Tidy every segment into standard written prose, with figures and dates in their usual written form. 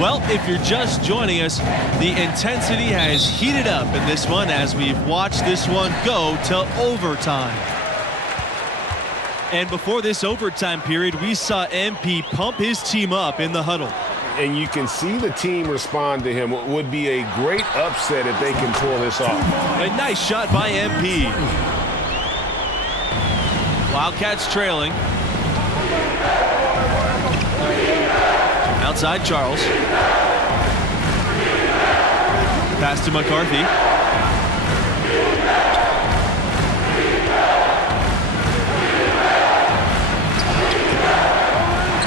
Well, if you're just joining us, the intensity has heated up in this one as we've watched this one go to overtime. And before this overtime period, we saw MP pump his team up in the huddle. And you can see the team respond to him. It would be a great upset if they can pull this off. A nice shot by MP. Wildcats trailing. Outside Charles. Pass to McCarthy.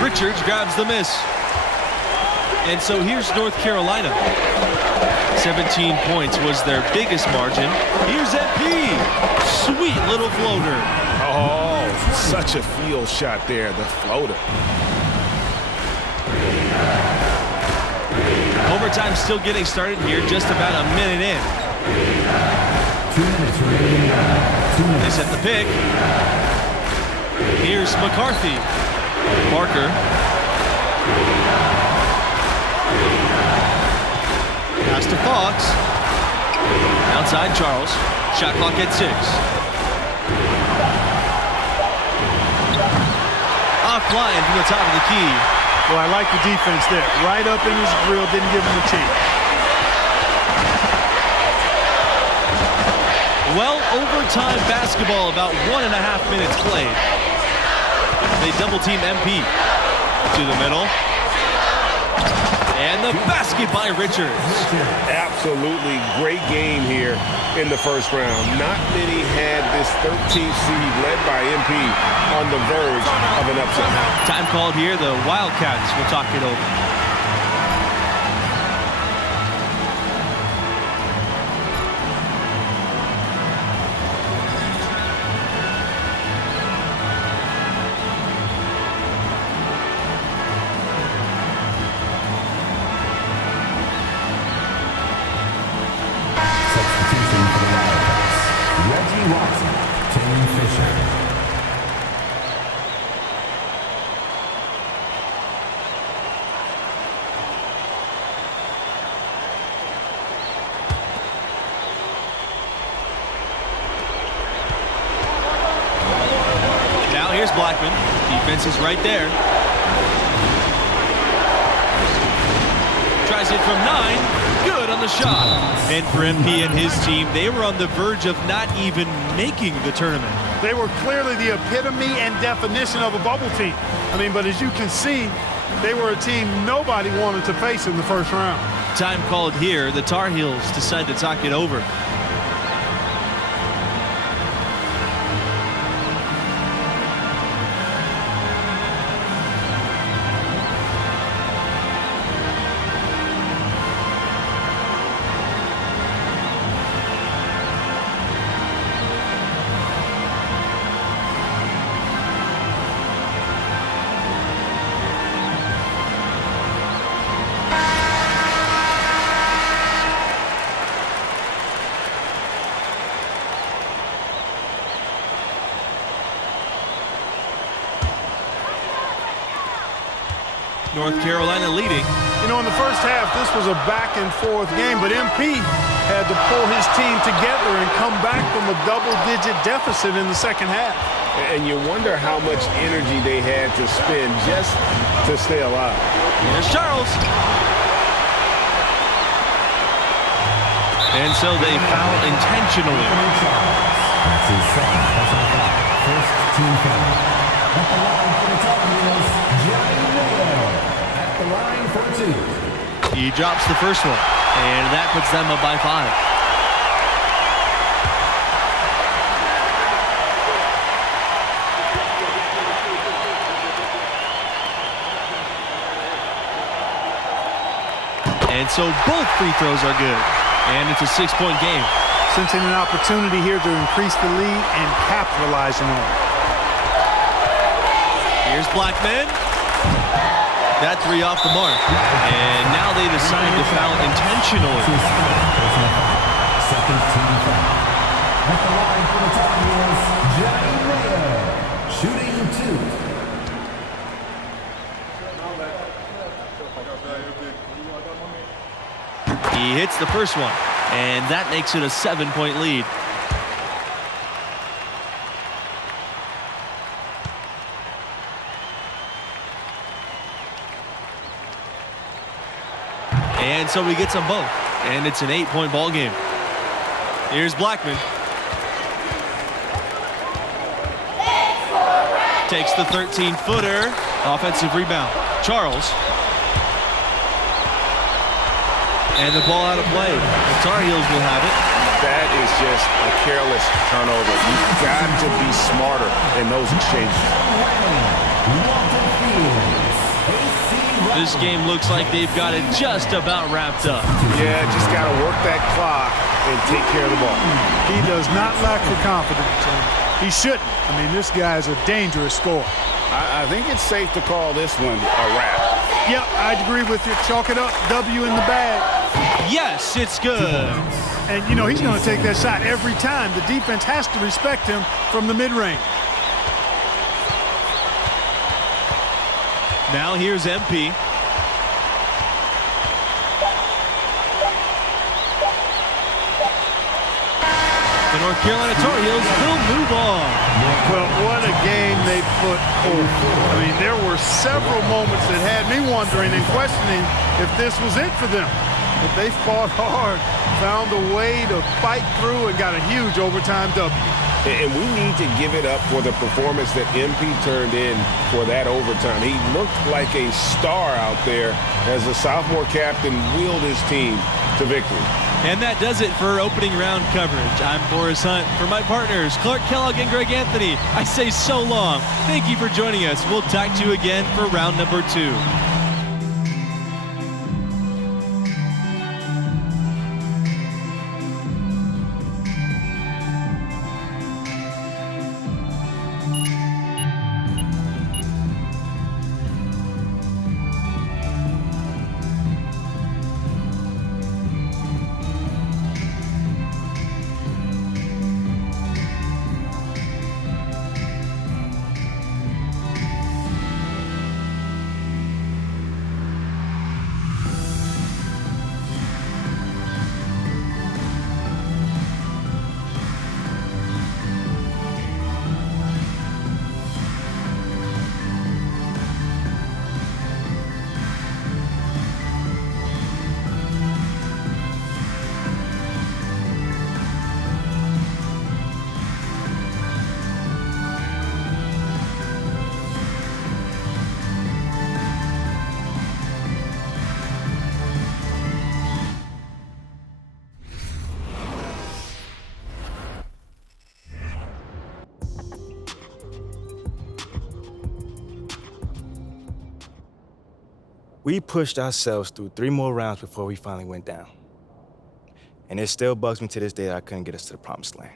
Richards grabs the miss. And so here's North Carolina. 17 points was their biggest margin. Here's MP. Sweet little floater. Oh, such a field shot there, the floater. Overtime still getting started here, just about a minute in. 2 minutes remaining. 2 minutes. They set the pick. Here's McCarthy. Parker. Pass to Fox. Outside Charles. Shot clock at 6. Offline from the top of the key. Well, I like the defense there. Right up in his grill, didn't give him a chance. Well, overtime basketball, about 1.5 minutes played. They double team MP to the middle. And the basket by Richards. Absolutely great game here in the first round. Not many had this 13th seed led by MP on the verge of an upset. Time called here. The Wildcats will talk it over. Here's Blackman. Defense is right there. Tries it from 9. Good on the shot. And for MP and his team, they were on the verge of not even making the tournament. They were clearly the epitome and definition of a bubble team. But as you can see, they were a team nobody wanted to face in the first round. Time called here. The Tar Heels decide to talk it over. North Carolina leading. In the first half, this was a back-and-forth game, but MP had to pull his team together and come back from a double-digit deficit in the second half. And you wonder how much energy they had to spend just to stay alive. Here's Charles. And so they foul intentionally. That's his second personal foul. First team foul. At the line for the Tar Heels, Johnny Miller. At the line for 2. He drops the first one, and that puts them up by 5. And so both free throws are good, and it's a 6-point game. Sensing an opportunity here to increase the lead and capitalizing on it. Here's Blackman. That 3 off the mark. And now they decide to foul intentionally. Second team foul. At the line for the Tar Heels, Johnny Mayer. Shooting 2. He hits the first one, and that makes it a 7-point lead. And so he gets them both, and it's an 8-point ball game. Here's Blackman. Takes the 13-footer. Offensive rebound. Charles. And the ball out of play. The Tar Heels will have it. That is just a careless turnover. You've got to be smarter in those exchanges. This game looks like they've got it just about wrapped up. Yeah, just got to work that clock and take care of the ball. He does not lack for confidence, and he shouldn't. I mean, this guy is a dangerous scorer. I think it's safe to call this one a wrap. Yep, I'd agree with you. Chalk it up. W in the bag. Yes, it's good. And, you know, he's going to take that shot every time. The defense has to respect him from the mid-range. Now here's MP. The North Carolina Tar Heels will move on. Well, what a game they put forth. I mean, there were several moments that had me wondering and questioning if this was it for them. But they fought hard, found a way to fight through, and got a huge overtime W. And we need to give it up for the performance that MP turned in for that overtime. He looked like a star out there as the sophomore captain wheeled his team to victory. And that does it for opening round coverage. I'm Forrest Hunt. For my partners, Clark Kellogg and Greg Anthony, I say so long. Thank you for joining us. We'll talk to you again for round number 2. We pushed ourselves through 3 more rounds before we finally went down. And it still bugs me to this day that I couldn't get us to the promised land.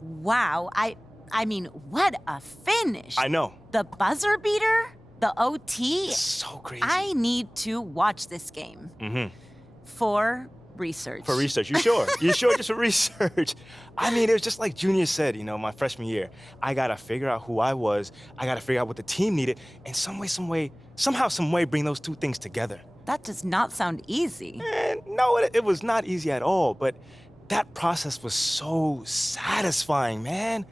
Wow, I mean, what a finish. I know. The buzzer beater, the OT. It's so crazy. I need to watch this game. Mm-hmm. For research. For research, you sure? You sure just for research? I mean, it was just like Junior said, you know, my freshman year. I gotta figure out who I was. I gotta figure out what the team needed, and somehow, some way, bring those two things together. That does not sound easy. And no, it was not easy at all, but that process was so satisfying, man.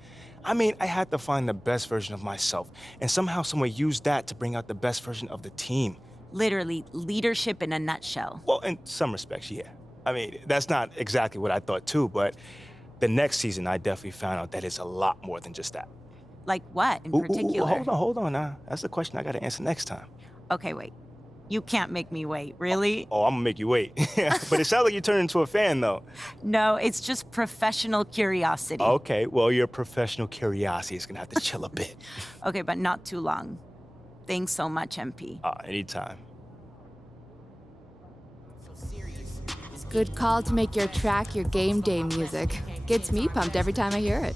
I mean, I had to find the best version of myself, and somehow, some way, use that to bring out the best version of the team. Literally, leadership in a nutshell. Well, in some respects, yeah. I mean, that's not exactly what I thought too, but the next season, I definitely found out that it's a lot more than just that. Like what in particular? Hold on now. That's the question I gotta answer next time. Okay, wait. You can't make me wait, really? Oh, I'm gonna make you wait. But it sounds like you turned into a fan, though. No, it's just professional curiosity. Okay, well, your professional curiosity is gonna have to chill a bit. Okay, but not too long. Thanks so much, MP. Anytime. Good call to make your track your game day music. Gets me pumped every time I hear it.